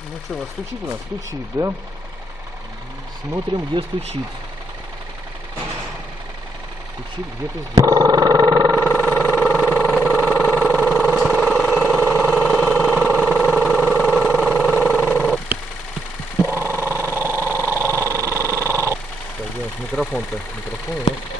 Ну что, у нас стучит у нас? Стучит, да? Смотрим, где стучит. Стучит где-то здесь. Так, где у нас микрофон-то? Микрофон у нас